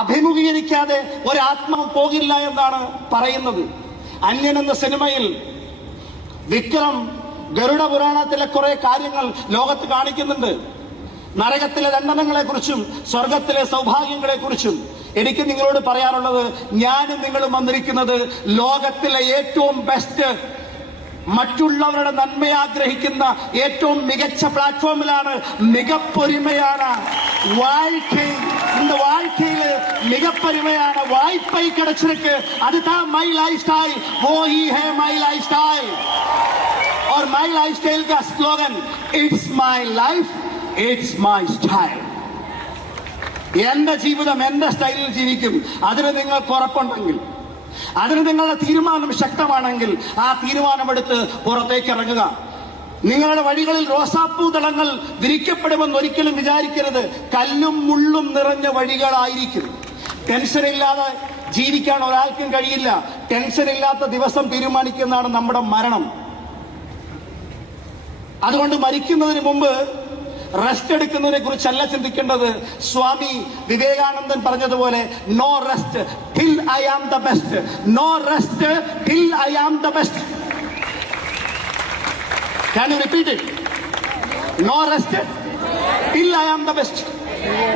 അഭിമുഖീകരിക്കാതെ ഒരാത്മാവും പോകില്ല എന്നാണ് പറയുന്നത്. അന്യൻ എന്ന സിനിമയിൽ വിക്രം ഗരുഡ പുരാണത്തിലെ കുറെ കാര്യങ്ങൾ ലോകത്ത് കാണിക്കുന്നുണ്ട്. നരകത്തിലെ ദണ്ഡനങ്ങളെ കുറിച്ചും സ്വർഗത്തിലെ സൗഭാഗ്യങ്ങളെ കുറിച്ചും. എനിക്ക് നിങ്ങളോട് പറയാനുള്ളത്, ഞാനും നിങ്ങളും വന്നിരിക്കുന്നത് ലോകത്തിലെ ഏറ്റവും ബെസ്റ്റ്, മറ്റുള്ളവരുടെ നന്മ ആഗ്രഹിക്കുന്ന ഏറ്റവും മികച്ച പ്ലാറ്റ്ഫോമിലാണ്. മികപ്പൊരുമയാണ് இந்த வாழ்க்கையில மிகப்பெருமையான வாய்ப்பை கிடைச்சிருக்கு. அதுதான் மை லைஃப் ஸ்டைல், वो ही है माई लाइफ स्टाइल. और माई लाइफ स्टाइल का slogan it's my life it's my style. എന്റെ ജീവിതം എന്റെ സ്റ്റൈലിൽ ജീവിക്കും. അതിന് നിങ്ങൾക്ക് ഉറപ്പുണ്ടെങ്കിൽ, അതിന് നിങ്ങളുടെ തീരുമാനം ശക്തമാണെങ്കിൽ ആ തീരുമാനമെടുത്ത് പുറത്തേക്ക് ഇറങ്ങുക. നിങ്ങളുടെ വഴികളിൽ റോസാപ്പൂ ദളങ്ങൾ വിരിക്കപ്പെടുമെന്ന് ഒരിക്കലും വിചാരിക്കരുത്. കല്ലും മുള്ളും നിറഞ്ഞ വഴികളായിരിക്കും. ടെൻഷനില്ലാതെ ജീവിക്കാൻ ഒരാൾക്കും കഴിയില്ല. ടെൻഷനില്ലാത്ത ദിവസം തീരുമാനിക്കുന്നതാണ് നമ്മുടെ മരണം. അതുകൊണ്ട് മരിക്കുന്നതിന് മുമ്പ് റെസ്റ്റ് എടുക്കുന്നതിനെ കുറിച്ചല്ല ചിന്തിക്കേണ്ടത്. സ്വാമി വിവേകാനന്ദൻ പറഞ്ഞതുപോലെ, no rest till I am the best, no rest till I am the best. Can you repeat it? No rest till I am the best.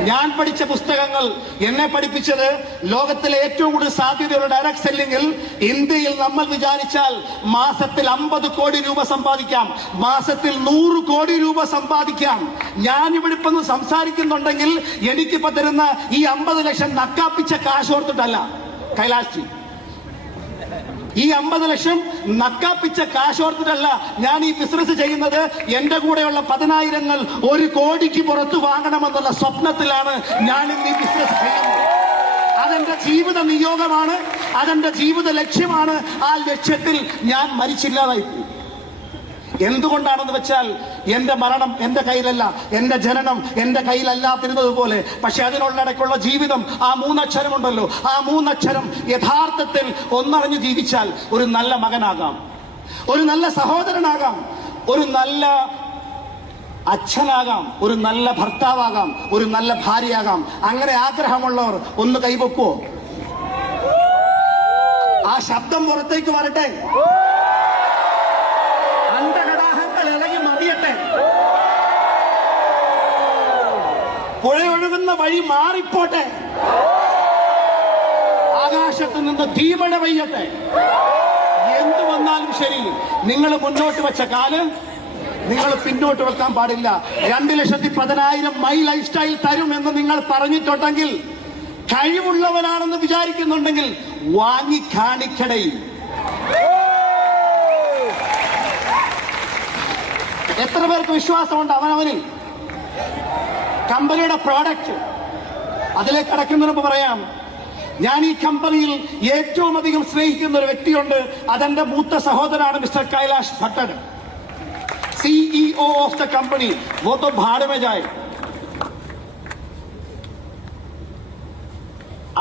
ഞാൻ പഠിച്ച പുസ്തകങ്ങൾ എന്നെ പഠിപ്പിച്ചത്, ലോകത്തിലെ ഏറ്റവും കൂടുതൽ സാധ്യതയുള്ള ഡയറക്ട് സെല്ലിംഗിൽ ഇന്ത്യയിൽ നമ്മൾ വിചാരിച്ചാൽ മാസത്തിൽ 50 കോടി രൂപ സമ്പാദിക്കാം, മാസത്തിൽ 100 കോടി രൂപ സമ്പാദിക്കാം. ഞാൻ ഇവിടെ ഇപ്പം സംസാരിക്കുന്നുണ്ടെങ്കിൽ എനിക്കിപ്പോ തരുന്ന ഈ 50 ലക്ഷം നക്കാപ്പിച്ച കാശ് ഓർത്തിട്ടല്ല കൈലാഷ്ജി. ഈ 50 ലക്ഷം നക്കാപ്പിച്ച കാശോർത്തിട്ടല്ല ഞാൻ ഈ ബിസിനസ് ചെയ്യുന്നത്. എന്റെ കൂടെയുള്ള 10,000 1 കോടിക്ക് പുറത്ത് വാങ്ങണമെന്നുള്ള സ്വപ്നത്തിലാണ് ഞാൻ ഇന്ന് ഈ ബിസിനസ് ചെയ്യുന്നത്. അതെന്റെ ജീവിത നിയോഗമാണ്, അതെന്റെ ജീവിത ലക്ഷ്യമാണ്. ആ ലക്ഷ്യത്തിൽ ഞാൻ മരിച്ചില്ലാതായി. എന്തുകൊണ്ടാണെന്ന് വെച്ചാൽ, എന്റെ മരണം എന്റെ കയ്യിലല്ല, എന്റെ ജനനം എന്റെ കയ്യിലല്ലാത്തിരുന്നത് പോലെ. പക്ഷെ അതിനുള്ളിടയ്ക്കുള്ള ജീവിതം, ആ 3 അക്ഷരമുണ്ടല്ലോ, ആ 3 അക്ഷരം യഥാർത്ഥത്തിൽ ഒന്നറിഞ്ഞ് ജീവിച്ചാൽ ഒരു നല്ല മകനാകാം, ഒരു നല്ല സഹോദരനാകാം, ഒരു നല്ല അച്ഛനാകാം, ഒരു നല്ല ഭർത്താവാകാം, ഒരു നല്ല ഭാര്യയാകാം. അങ്ങനെ ആഗ്രഹമുള്ളവർ ഒന്ന് കൈവെക്കുവോ? ആ ശബ്ദം പുറത്തേക്ക് വരട്ടെ. പുഴയൊഴുകുന്ന വഴി മാറിപ്പോട്ടെ, ആകാശത്ത് നിന്ന് തീമഴ പെയ്യട്ടെ. എന്തു വന്നാലും ശരി, നിങ്ങൾ മുന്നോട്ട് വെച്ച കാല് നിങ്ങൾ പിന്നോട്ട് വെക്കാൻ പാടില്ല. 2,10,000 മൈ ലൈഫ് സ്റ്റൈൽ തരുമെന്ന് നിങ്ങൾ പറഞ്ഞിട്ടുണ്ടെങ്കിൽ, കഴിവുള്ളവനാണെന്ന് വിചാരിക്കുന്നുണ്ടെങ്കിൽ വാങ്ങി കാണിക്കടേ. എത്ര പേർക്ക് വിശ്വാസമുണ്ട് അവനവനിൽ? കമ്പനിയുടെ പ്രോഡക്റ്റ്, അതിലേക്ക് കടക്കുന്നതിന് മുമ്പ് പറയാം, ഞാൻ ഈ കമ്പനിയിൽ ഏറ്റവും അധികം സ്നേഹിക്കുന്ന ഒരു വ്യക്തിയുണ്ട്. അതെന്റെ മൂത്ത സഹോദരനാണ് mister Kailash Bhattan, CEO of the company. वो तो भाड़ में जाए.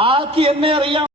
ആൾക്ക് എന്നെ അറിയാം.